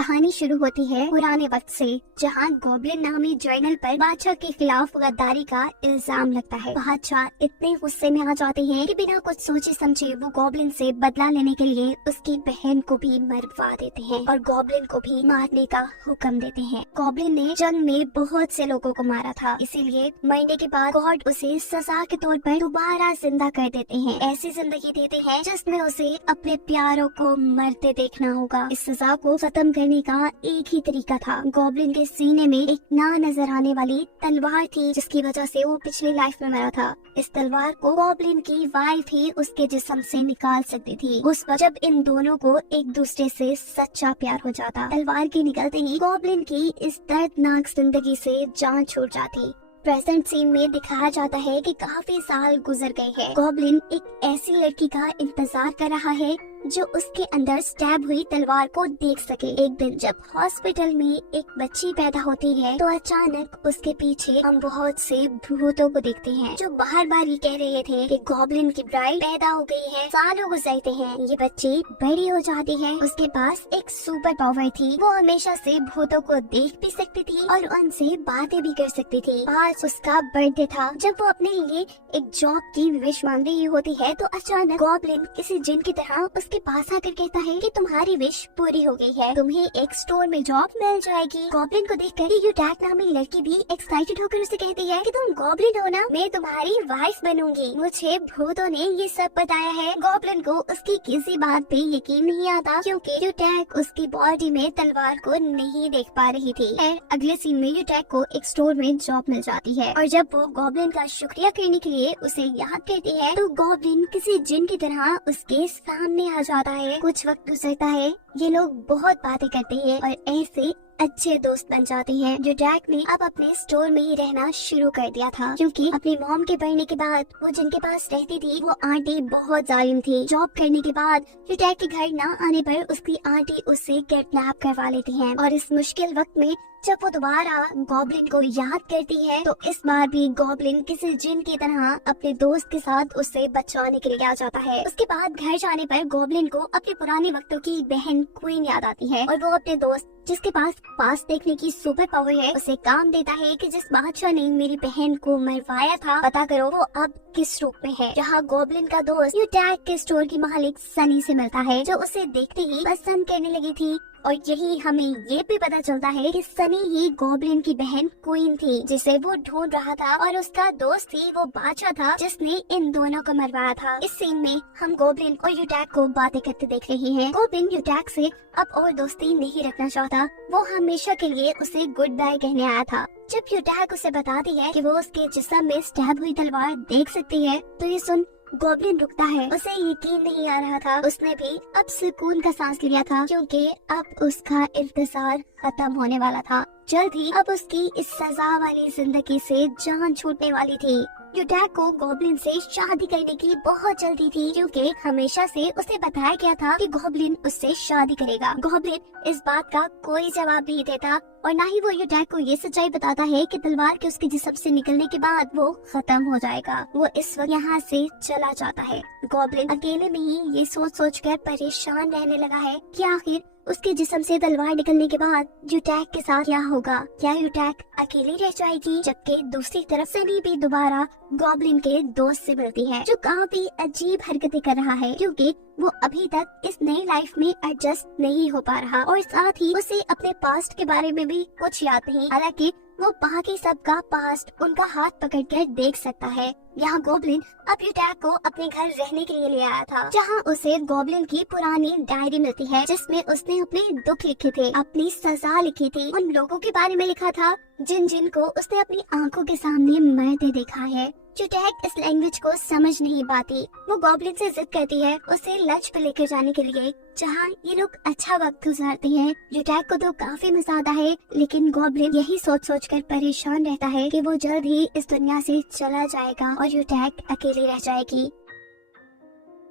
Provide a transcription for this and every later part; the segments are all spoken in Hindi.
कहानी शुरू होती है पुराने वक्त से, जहाँ गॉब्लिन नामी जर्नल पर बादशाह के खिलाफ गद्दारी का इल्जाम लगता है। बादशाह इतने गुस्से में आ जाते हैं कि बिना कुछ सोचे समझे वो गॉब्लिन से बदला लेने के लिए उसकी बहन को भी मरवा देते हैं और गॉब्लिन को भी मारने का हुक्म देते हैं। गॉब्लिन ने जंग में बहुत से लोगों को मारा था, इसीलिए मरने के बाद गॉड उसे सजा के तौर पर दोबारा जिंदा कर देते हैं। ऐसी जिंदगी देते हैं जिसमें उसे अपने प्यारों को मरते देखना होगा। इस सजा को खत्म करने का एक ही तरीका था। गॉब्लिन के सीने में एक ना नजर आने वाली तलवार थी, जिसकी वजह से वो पिछली लाइफ में मरा था। इस तलवार को गॉब्लिन की वाइफ ही उसके जिस्म से निकाल सकती थी। उस वक्त जब इन दोनों को एक दूसरे से सच्चा प्यार हो जाता, तलवार के निकलते ही गॉब्लिन की इस दर्दनाक जिंदगी से जान छूट जाती। प्रेजेंट सीन में दिखाया जाता है कि काफी साल गुजर गए हैं। गॉब्लिन एक ऐसी लड़की का इंतजार कर रहा है जो उसके अंदर स्टैब हुई तलवार को देख सके। एक दिन जब हॉस्पिटल में एक बच्ची पैदा होती है तो अचानक उसके पीछे हम बहुत से भूतों को देखते हैं, जो बार बार ये कह रहे थे कि गॉब्लिन की ब्राइड पैदा हो गई है। सालों गुजरते हैं, ये बच्ची बड़ी हो जाती है। उसके पास एक सुपर पावर थी, वो हमेशा से भूतों को देख भी सकती थी और उनसे बातें भी कर सकती थी। आज उसका बर्थडे था। जब वो अपने लिए एक जॉब की विश मांग रही होती है तो अचानक गॉब्लिन किसी जिन की तरह उसके पास आकर कहता है कि तुम्हारी विश पूरी हो गई है, तुम्हें एक स्टोर में जॉब मिल जाएगी। गॉब्लिन को देखकर यूटैक नामी लड़की भी एक्साइटेड होकर उसे कहती है कि तुम गॉब्लिन हो ना, मैं तुम्हारी वाइफ बनूंगी। मुझे भूतों ने ये सब बताया है। गॉब्लिन को उसकी किसी बात पे यकीन नहीं आता, क्योंकि यूटैक उसकी बॉडी में तलवार को नहीं देख पा रही थी। अगले सीन में यूटैक को एक स्टोर में जॉब मिल जाती है और जब वो गॉब्लिन का शुक्रिया करने के लिए उसे याद करती है तो गॉब्लिन किसी जिन की तरह उसके सामने आ जाता है। कुछ वक्त गुजरता है, ये लोग बहुत बातें करते हैं और ऐसे अच्छे दोस्त बन जाते हैं। यूटैक ने अब अपने स्टोर में ही रहना शुरू कर दिया था, क्योंकि अपनी मॉम के बढ़ने के बाद वो जिनके पास रहती थी वो आंटी बहुत जालिम थी। जॉब करने के बाद यूटैक के घर न आने पर उसकी आंटी उससे किडनैप करवा लेती है और इस मुश्किल वक्त में जब वो दोबारा गॉब्लिन को याद करती है तो इस बार भी गॉब्लिन किसी जिन की तरह अपने दोस्त के साथ उसे बचाने के लिए आ जाता है। उसके बाद घर जाने पर गॉब्लिन को अपने पुराने वक्तों की बहन क्वीन याद आती है और वो अपने दोस्त जिसके पास पास देखने की सुपर पावर है उसे काम देता है कि जिस बादशाह ने मेरी बहन को मरवाया था, पता करो वो अब किस रूप में है। जहाँ गॉब्लिन का दोस्त यूटैक के स्टोर की मालिक सनी से मिलता है, जो उसे देखते ही पसंद करने लगी थी और यही हमें ये भी पता चलता है कि सनी ही गॉब्लिन की बहन क्वीन थी जिसे वो ढूंढ रहा था और उसका दोस्त ही वो बादशाह था जिसने इन दोनों को मरवाया था। इस सीन में हम गॉब्लिन और यूटैक को बातें करते देख रहे हैं। गॉब्लिन यूटैक से अब और दोस्ती नहीं रखना चाहता, वो हमेशा के लिए उसे गुड बाय कहने आया था। जब यूटैक उसे बताती है कि वो उसके जिस्म में स्टैब हुई तलवार देख सकती है तो ये सुन गॉब्लिन रुकता है। उसे यकीन नहीं आ रहा था। उसने भी अब सुकून का सांस लिया था, क्योंकि अब उसका इंतजार खत्म होने वाला था। जल्द ही अब उसकी इस सजा वाली जिंदगी से जान छूटने वाली थी। यूटैक को गॉब्लिन से शादी करने की बहुत जल्दी थी, क्योंकि हमेशा से उसे बताया गया था कि गॉब्लिन उससे शादी करेगा। गॉब्लिन इस बात का कोई जवाब नहीं देता और न ही वो यूटैक को ये सच्चाई बताता है कि तलवार के उसके जिस्म से निकलने के बाद वो खत्म हो जाएगा। वो इस वक्त यहाँ से चला जाता है। गॉब्लिन अकेले में ही ये सोच सोच कर परेशान रहने लगा है कि आखिर उसके जिस्म से तलवार निकलने के बाद यूटैक के साथ क्या होगा। क्या यूटैक अकेली रह जाएगी? जबकि दूसरी तरफ सनी भी दोबारा गॉब्लिन के दोस्त से मिलती है, जो काफी अजीब हरकतें कर रहा है, क्योंकि वो अभी तक इस नई लाइफ में एडजस्ट नहीं हो पा रहा और साथ ही उसे अपने पास्ट के बारे में भी कुछ याद नहीं। हालांकि वो बाकी सबका पास्ट उनका हाथ पकड़कर देख सकता है। यहाँ गॉब्लिन अब यूटैक को अपने घर रहने के लिए ले आया था, जहाँ उसे गॉब्लिन की पुरानी डायरी मिलती है जिसमें उसने अपने दुख लिखे थे, अपनी सजा लिखी थी, उन लोगों के बारे में लिखा था जिन को उसने अपनी आंखों के सामने मरते देखा है। यूटैक इस लैंग्वेज को समझ नहीं पाती। वो गॉब्लिन से जिद करती है उसे लंच पे लेकर जाने के लिए, जहाँ ये लोग अच्छा वक्त गुजारते हैं। यूटैक को तो काफी मजा आता है, लेकिन गॉब्लिन यही सोच सोच कर परेशान रहता है कि वो जल्द ही इस दुनिया से चला जाएगा और यूटैक अकेली रह जाएगी।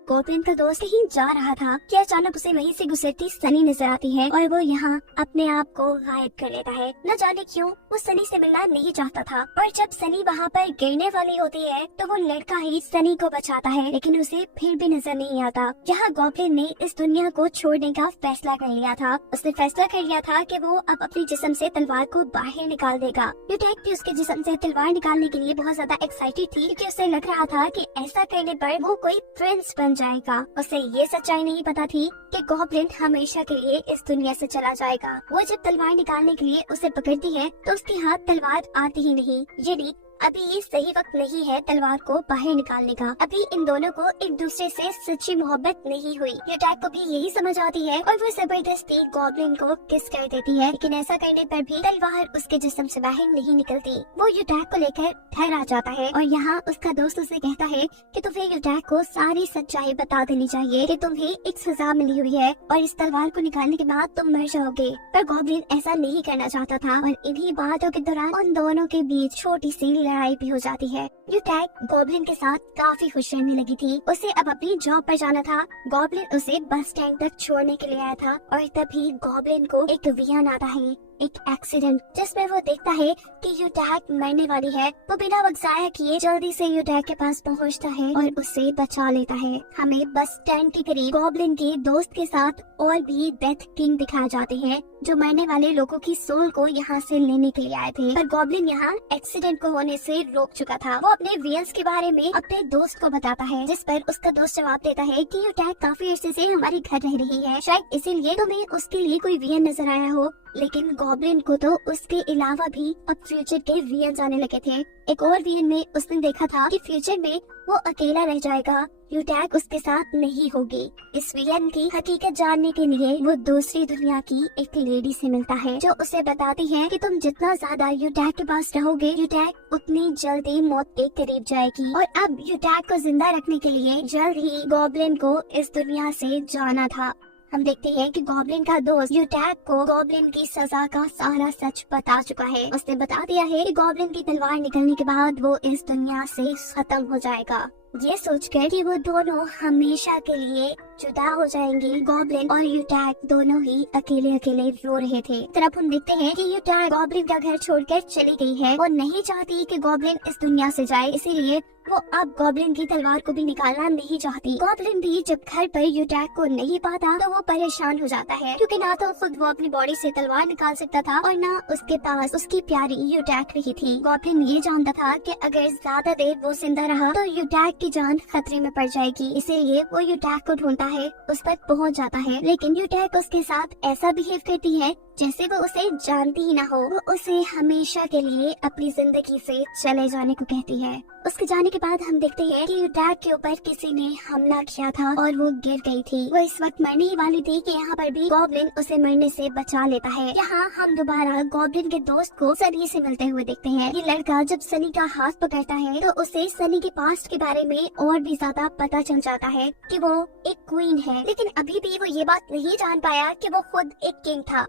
गॉब्लिन का दोस्त कहीं जा रहा था कि अचानक उसे वहीं से गुजरती सनी नजर आती है और वो यहाँ अपने आप को गायब कर लेता है। न जाने क्यों वो सनी से मिलना नहीं चाहता था, और जब सनी वहाँ पर गिरने वाली होती है तो वो लड़का ही सनी को बचाता है, लेकिन उसे फिर भी नजर नहीं आता। यहाँ गॉब्लिन ने इस दुनिया को छोड़ने का फैसला कर लिया था। उसने फैसला कर लिया था कि वो अब अपने जिस्म से तलवार को बाहर निकाल देगा। यूटैक भी उसके जिस्म से तलवार निकालने के लिए बहुत ज्यादा एक्साइटेड थी, क्योंकि उसे लग रहा था कि ऐसा करने पर वो कोई प्रिंस बन जाएगा। उसे ये सच्चाई नहीं पता थी कि गॉब्लिन हमेशा के लिए इस दुनिया से चला जाएगा। वो जब तलवार निकालने के लिए उसे पकड़ती है तो उसके हाथ तलवार आती ही नहीं, यानी अभी ये सही वक्त नहीं है तलवार को बाहर निकालने का। अभी इन दोनों को एक दूसरे से सच्ची मोहब्बत नहीं हुई। यूटैक को भी यही समझ आती है और वो जबरदस्ती गॉब्लिन को किस कर देती है, लेकिन ऐसा करने पर भी तलवार उसके जिस्म से बाहर नहीं निकलती। वो यूटैक को लेकर ठहरा जाता है और यहाँ उसका दोस्त उसे कहता है कि तुम्हें यूटैक को सारी सच्चाई बता देनी चाहिए कि तुम्हें एक सजा मिली हुई है और इस तलवार को निकालने के बाद तुम मर जाओगे। पर गॉब्लिन ऐसा नहीं करना चाहता था और इन्हीं बातों के दौरान उन दोनों के बीच छोटी सी लड़ाई भी हो जाती है। यूटैक गॉब्लिन के साथ काफी खुश रहने लगी थी। उसे अब अपनी जॉब पर जाना था। गॉब्लिन उसे बस स्टैंड तक छोड़ने के लिए आया था और तभी गॉब्लिन को एक विजन आता है, एक एक्सीडेंट, जिसमें वो देखता है कि यूटैक मरने वाली है। वो बिना वक्त जाया किए जल्दी से यूटैक के पास पहुंचता है और उसे बचा लेता है। हमें बस स्टैंड के करीब गॉब्लिन के दोस्त के साथ और भी डेथ किंग दिखाए जाते हैं, जो मरने वाले लोगों की सोल को यहाँ से लेने के लिए आए थे। पर गॉब्लिन यहाँ एक्सीडेंट को होने से रोक चुका था। वो अपने वियंस के बारे में अपने दोस्त को बताता है, जिस पर उसका दोस्त जवाब देता है कि यूटैक काफी अर्से से हमारे घर रह रही है, शायद इसीलिए तुम्हें उसके लिए कोई वियन नजर आया हो। लेकिन गॉब्लिन को तो उसके अलावा भी अब फ्यूचर के वियन आने लगे थे। एक और वियन में उसने देखा था कि फ्यूचर में वो अकेला रह जाएगा, यूटैक उसके साथ नहीं होगी। इस वियन की हकीकत जानने के लिए वो दूसरी दुनिया की एक लेडी से मिलता है, जो उसे बताती है कि तुम जितना ज्यादा यूटैक के पास रहोगे, यूटैक उतनी जल्दी मौत के करीब जाएगी। और अब यूटैक को जिंदा रखने के लिए जल्द ही गॉब्लिन को इस दुनिया से जाना था। हम देखते हैं कि गॉब्लिन का दोस्त यूटैक को गॉब्लिन की सजा का सारा सच बता चुका है। उसने बता दिया है कि गॉब्लिन की तलवार निकलने के बाद वो इस दुनिया से खत्म हो जाएगा। ये सोचकर कि वो दोनों हमेशा के लिए जुदा हो जाएंगे, गॉब्लिन और यूटैक दोनों ही अकेले अकेले रो रहे थे। तरफ हम देखते हैं कि यूटैक गॉब्लिन का घर छोड़कर चली गई है। वो नहीं चाहती कि गॉब्लिन इस दुनिया से जाए, इसीलिए वो अब गॉब्लिन की तलवार को भी निकालना नहीं चाहती। गॉब्लिन भी जब घर पर यूटैक को नहीं पाता तो वो परेशान हो जाता है, क्योंकि ना तो खुद वो अपनी बॉडी से तलवार निकाल सकता था और ना उसके पास उसकी प्यारी यूटैक रही थी। गॉब्लिन ये जानता था कि अगर ज्यादा देर वो जिंदा रहा तो यूटैक की जान खतरे में पड़ जाएगी, इसीलिए वो यूटैक को ढूंढता है, उस तक पहुंच जाता है। लेकिन यूटैक उसके साथ ऐसा बिहेव करती है जैसे वो उसे जानती ही ना हो। वो उसे हमेशा के लिए अपनी जिंदगी से चले जाने को कहती है। उसके जाने के बाद हम देखते हैं कि यूटैक के ऊपर किसी ने हमला किया था और वो गिर गई थी। वो इस वक्त मरने ही वाली थी कि यहाँ पर भी गॉब्लिन उसे मरने से बचा लेता है। यहाँ हम दोबारा गॉब्लिन के दोस्त को सनी से मिलते हुए देखते हैं। ये लड़का जब सनी का हाथ पकड़ता है तो उसे सनी के पास्ट के बारे में और भी ज्यादा पता चल जाता है कि वो एक क्वीन है, लेकिन अभी भी वो ये बात नहीं जान पाया कि वो खुद एक किंग था।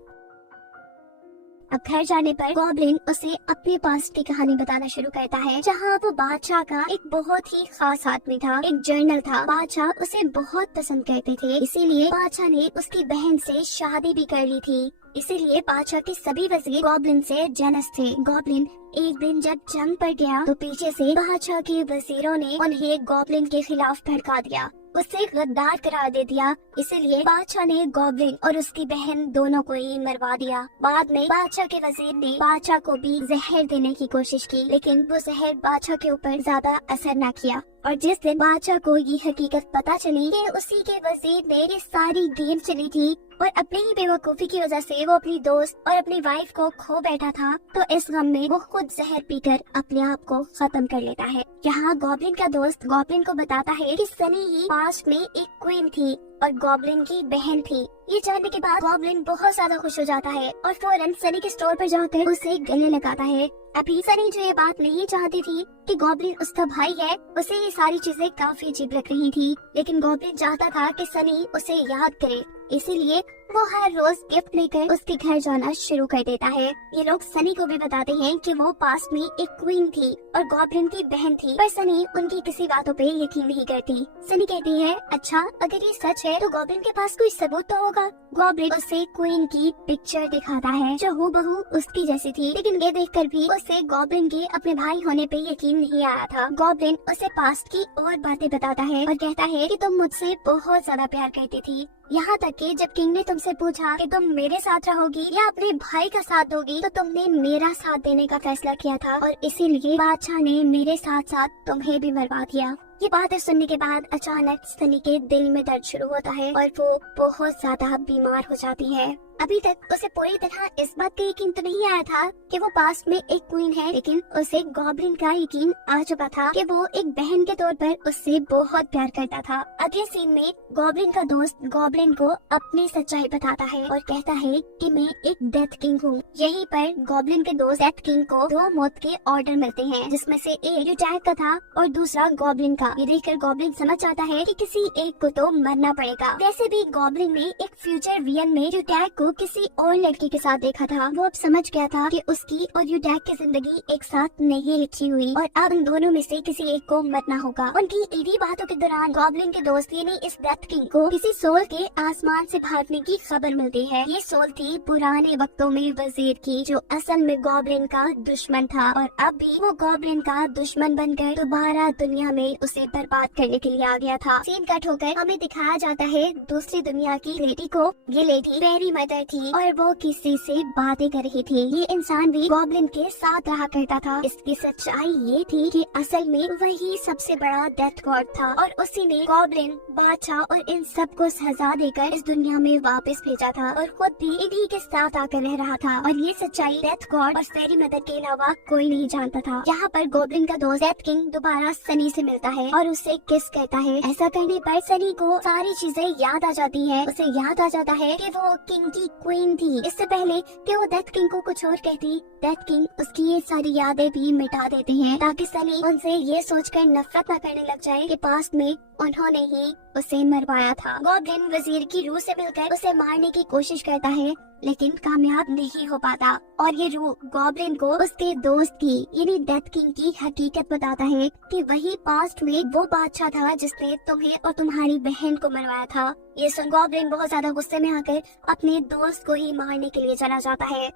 अब घर जाने पर गॉब्लिन उसे अपने पास्ट की कहानी बताना शुरू करता है, जहाँ वो बादशाह का एक बहुत ही खास आदमी था, एक जर्नल था। बादशाह उसे बहुत पसंद करते थे, इसीलिए बादशाह ने उसकी बहन से शादी भी कर ली थी। इसीलिए बादशाह के सभी वजीर गॉब्लिन से जेलस थे। गॉब्लिन एक दिन जब जंग पड़ गया तो पीछे से बादशाह के वजीरों ने उन्हें गॉब्लिन के खिलाफ भड़का दिया, उसे गद्दार करार दे दिया। इसीलिए बादशाह ने गॉब्लिन और उसकी बहन दोनों को ही मरवा दिया। बाद में बादशाह के वजीर ने बादशाह को भी जहर देने की कोशिश की, लेकिन वो जहर बादशाह के ऊपर ज्यादा असर न किया। और जिस दिन बादशाह को ये हकीकत पता चली कि उसी के वजीर ने ये सारी गेम चली थी और अपनी ही बेवकूफी की वजह से वो अपनी दोस्त और अपनी वाइफ को खो बैठा था, तो इस गम में वो खुद जहर पीकर अपने आप को खत्म कर लेता है। यहाँ गॉब्लिन का दोस्त गॉब्लिन को बताता है कि सनी ही पास्ट में एक क्वीन थी और गॉब्लिन की बहन थी। ये जानने के बाद गॉब्लिन बहुत ज्यादा खुश हो जाता है और फौरन सनी के स्टोर पर जाकर उसे गले लगाता है। अभी सनी जो ये बात नहीं चाहती थी कि गॉब्लिन उसका भाई है, उसे ये सारी चीजें काफी अजीब लग रही थी, लेकिन गॉब्लिन चाहता था कि सनी उसे याद करे, इसीलिए वो हर रोज गिफ्ट लेकर उसके घर जाना शुरू कर देता है। ये लोग सनी को भी बताते हैं कि वो पास्ट में एक क्वीन थी और गॉब्लिन की बहन थी, पर सनी उनकी किसी बातों पे यकीन नहीं करती। सनी कहती है, अच्छा अगर ये सच है तो गॉब्लिन के पास कोई सबूत तो होगा। गॉब्लिन उसे क्वीन की पिक्चर दिखाता है जो हूबहू उसकी जैसी थी, लेकिन ये देखकर भी उसे गॉब्लिन के अपने भाई होने पे यकीन नहीं आया था। गॉब्लिन उसे पास्ट की और बातें बताता है और कहता है कि तुम मुझसे बहुत ज्यादा प्यार करती थी, यहाँ तक कि जब किंग ने तुमसे पूछा कि तुम मेरे साथ रहोगी या अपने भाई का साथ दोगी तो तुमने मेरा साथ देने का फैसला किया था और इसीलिए बादशाह ने मेरे साथ साथ तुम्हें भी मरवा दिया। ये बातें सुनने के बाद अचानक सनी के दिल में दर्द शुरू होता है और वो बहुत ज्यादा बीमार हो जाती है। अभी तक उसे पूरी तरह इस बात का यकीन तो नहीं आया था कि वो पास्ट में एक क्वीन है, लेकिन उसे गॉब्लिन का यकीन आ चुका था कि वो एक बहन के तौर पर उससे बहुत प्यार करता था। अगले सीन में गॉब्लिन का दोस्त गॉब्लिन को अपनी सच्चाई बताता है और कहता है कि मैं एक डेथ किंग हूँ। यहीं पर गॉब्लिन के दोस्त डेथ किंग को 2 मौत के ऑर्डर मिलते हैं, जिसमें से एक यूटैग का था और दूसरा गॉब्लिन का। ये देखकर गॉब्लिन समझ जाता है कि किसी एक को तो मरना पड़ेगा। वैसे भी गॉब्लिन ने एक फ्यूचर वियन में यूटैग को किसी और लड़की के साथ देखा था। वो अब समझ गया था कि उसकी और यूटैग की जिंदगी एक साथ नहीं लिखी हुई और अब इन दोनों में से किसी एक को मरना होगा। उनकी इन्हीं बातों के दौरान गॉब्लिन के दोस्त यानी इस डेथ किंग को किसी सोल के आसमान से भागने की खबर मिलती है। ये सोल थी पुराने वक्तों में वजीर की, जो असल में गॉब्लिन का दुश्मन था और अब भी वो गॉब्लिन का दुश्मन बनकर दोबारा दुनिया में उसे बर्बाद करने के लिए आ गया था। सीन कट होकर हमें दिखाया जाता है दूसरी दुनिया की लेडी को। ये लेडी वेरी मदर थी और वो किसी से बातें कर रही थी। ये इंसान भी गॉब्लिन के साथ रहा करता था। इसकी सच्चाई ये थी कि असल में वही सबसे बड़ा डेथ गॉड था और उसी ने गॉब्लिन, बादशाह और इन सबको सजा देकर इस दुनिया में वापस भेजा था और खुद भी इन्हीं के साथ आकर रह रहा था। और ये सच्चाई डेथ गॉड और फेरी मदर के अलावा कोई नहीं जानता था। यहाँ पर गॉब्लिन का दोस्त डेथ किंग दोबारा सनी से मिलता है और उससे किस करता है। ऐसा करने पर सनी को सारी चीजें याद आ जाती है। उसे याद आ जाता है कि वो किंग की क्वीन थी। इससे पहले कि वो डेथ किंग को कुछ और कहती, डेथ किंग उसकी ये सारी यादें भी मिटा देते हैं ताकि सनी उनसे ये सोचकर नफरत न करने लग जाए कि पास्ट में उन्होंने ही उसे मरवाया था। गॉब्लिन वजीर की रूह से मिलकर उसे मारने की कोशिश करता है, लेकिन कामयाब नहीं हो पाता और ये रूह गॉब्लिन को उसके दोस्त की यानी डेथ किंग की हकीकत बताता है कि वही पास्ट में वो बादशाह था जिसने तुम्हें और तुम्हारी बहन को मरवाया था। ये सुन गॉब्लिन बहुत ज्यादा गुस्से में आकर अपने दोस्त को ही मारने के लिए चला जाता है।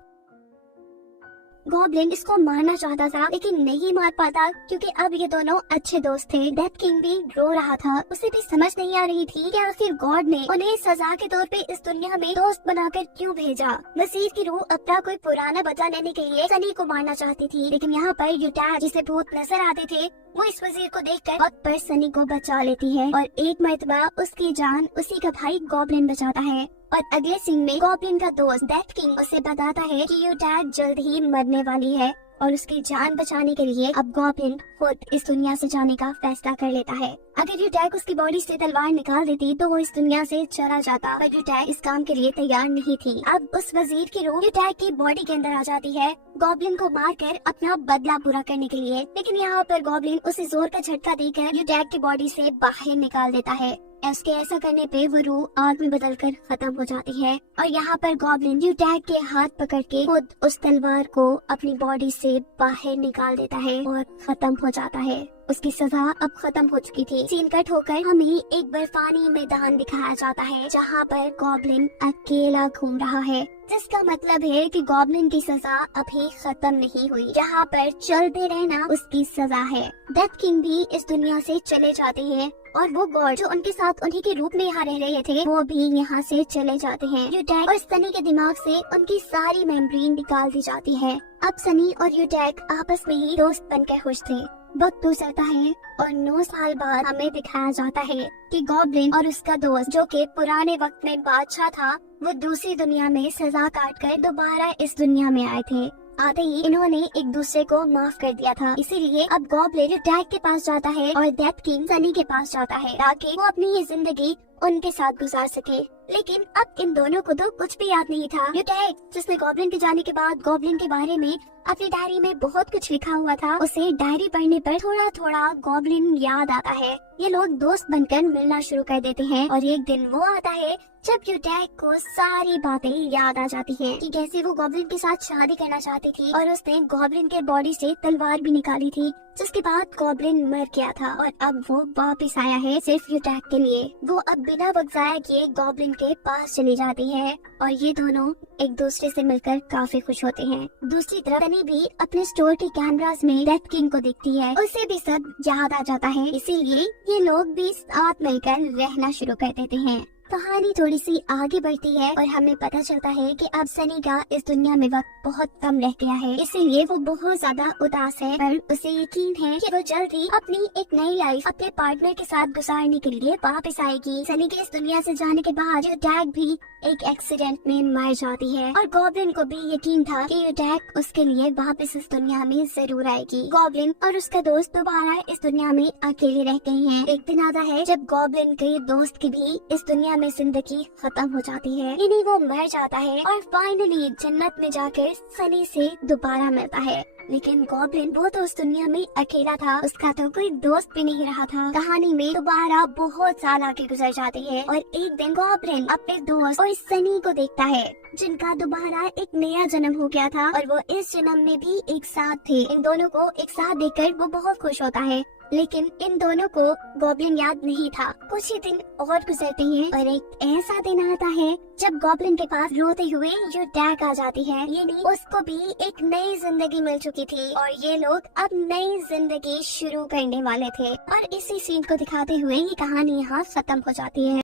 गॉब्लिन इसको मारना चाहता था लेकिन नहीं मार पाता क्योंकि अब ये दोनों अच्छे दोस्त थे। डेथ किंग भी रो रहा था। उसे भी समझ नहीं आ रही थी कि आखिर गॉड ने उन्हें सजा के तौर पे इस दुनिया में दोस्त बनाकर क्यों भेजा। वजीर की रूह अपना कोई पुराना बचा लेने के लिए सनी को मारना चाहती थी, लेकिन यहाँ पर यूटैग जिसे भूत नजर आते थे वो इस वजीर को देखकर वक्त पर सनी को बचा लेती है और एक मर्तबा उसकी जान उसी का भाई गॉब्लिन बचाता है। और अगले सीन में गॉब्लिन का दोस्त डेथ किंग उसे बताता है कि यूटैग जल्द ही मरने वाली है और उसकी जान बचाने के लिए अब गॉब्लिन खुद इस दुनिया से जाने का फैसला कर लेता है। अगर यूटैग उसकी बॉडी से तलवार निकाल देती तो वो इस दुनिया से चला जाता, पर यूटैग इस काम के लिए तैयार नहीं थी। अब उस वजीर की रूह यूटैग की बॉडी के अंदर आ जाती है गॉब्लिन को मारकर अपना बदला पूरा करने के लिए, लेकिन यहाँ पर गॉब्लिन उसे जोर का झटका देकर यूटैग की बॉडी से बाहर निकाल देता है। उसके ऐसा करने पे वो रूह आग में बदलकर खत्म हो जाती है और यहाँ पर गॉब्लिन यूटैग के हाथ पकड़ के खुद उस तलवार को अपनी बॉडी से बाहर निकाल देता है और खत्म हो जाता है। उसकी सजा अब खत्म हो चुकी थी। सीन कट होकर हमें एक बर्फानी मैदान दिखाया जाता है जहाँ पर गॉब्लिन अकेला घूम रहा है, जिसका मतलब है कि गॉब्लिन की सजा अभी खत्म नहीं हुई। यहाँ पर चलते रहना उसकी सजा है। डेथ किंग भी इस दुनिया से चले जाते हैं और वो गॉड जो उनके साथ उन्हीं के रूप में यहाँ रह रहे थे वो भी यहाँ से चले जाते हैं। यूटैग और सनी के दिमाग से उनकी सारी मेमोरी निकाल दी जाती है। अब सनी और यूटैग आपस में ही दोस्त बनकर खुश थे। वक्त गुजरता है और 9 साल बाद हमें दिखाया जाता है कि गॉब्लिन और उसका दोस्त जो कि पुराने वक्त में बादशाह था वो दूसरी दुनिया में सजा काट कर दोबारा इस दुनिया में आए थे। आते ही इन्होंने एक दूसरे को माफ कर दिया था, इसीलिए अब गॉब्लिन यूटैग के पास जाता है और डेथ किंग सनी के पास जाता है ताकि वो अपनी ये जिंदगी उनके साथ गुजार सके। लेकिन अब इन दोनों को तो कुछ भी याद नहीं था। यूटैग जिसने गॉब्लिन के जाने के बाद गॉब्लिन के बारे में अपनी डायरी में बहुत कुछ लिखा हुआ था। उसे डायरी पढ़ने पर थोड़ा थोड़ा गॉब्लिन याद आता है। ये लोग दोस्त बनकर मिलना शुरू कर देते हैं और एक दिन वो आता है जब यूटैक को सारी बातें याद आ जाती हैं कि कैसे वो गॉब्लिन के साथ शादी करना चाहती थी और उसने गॉब्लिन के बॉडी से तलवार भी निकाली थी, जिसके बाद गॉब्लिन मर गया था और अब वो वापस आया है सिर्फ यूटैक के लिए। वो अब बिना वक्त जाया किए गॉब्लिन के पास चली जाती है और ये दोनों एक दूसरे से मिलकर काफी खुश होते हैं। दूसरी तरफ सनी भी अपने स्टोर के कैमरास में डेथ किंग को देखती है, उसे भी सब याद आ जाता है, इसीलिए ये लोग भी साथ मिलकर रहना शुरू कर देते हैं। कहानी थोड़ी सी आगे बढ़ती है और हमें पता चलता है कि अब सनी का इस दुनिया में वक्त बहुत कम रह गया है, इसीलिए वो बहुत ज्यादा उदास है। पर उसे यकीन है कि वो जल्द ही अपनी एक नई लाइफ अपने पार्टनर के साथ गुजारने के लिए वापस आएगी। सनी के इस दुनिया से जाने के बाद यूटैक भी एक एक्सीडेंट में मर जाती है और गॉब्लिन को भी यकीन था कि यूटैक उसके लिए वापस इस दुनिया में जरूर आएगी। गॉब्लिन और उसका दोस्त दोबारा इस दुनिया में अकेले रह गए हैं। एक दिन आता है जब गॉब्लिन के दोस्त की भी इस दुनिया में जिंदगी खत्म हो जाती है, यानी वो मर जाता है और फाइनली जन्नत में जाकर सनी से दोबारा मिलता है। लेकिन गॉब्लिन वो तो उस दुनिया में अकेला था, उसका तो कोई दोस्त भी नहीं रहा था। कहानी में दोबारा बहुत साल आगे गुजर जाते हैं और एक दिन गॉब्लिन अपने दोस्त और सनी को देखता है जिनका दोबारा एक नया जन्म हो गया था और वो इस जन्म में भी एक साथ थे। इन दोनों को एक साथ देखकर वो बहुत खुश होता है, लेकिन इन दोनों को गॉब्लिन याद नहीं था। कुछ ही दिन और गुजरते हैं और एक ऐसा दिन आता है जब गॉब्लिन के पास रोते हुए यूटैक आ जाती है, यानी उसको भी एक नई जिंदगी मिल चुकी थी और ये लोग अब नई जिंदगी शुरू करने वाले थे। और इसी सीन को दिखाते हुए ये कहानी यहाँ खत्म हो जाती है।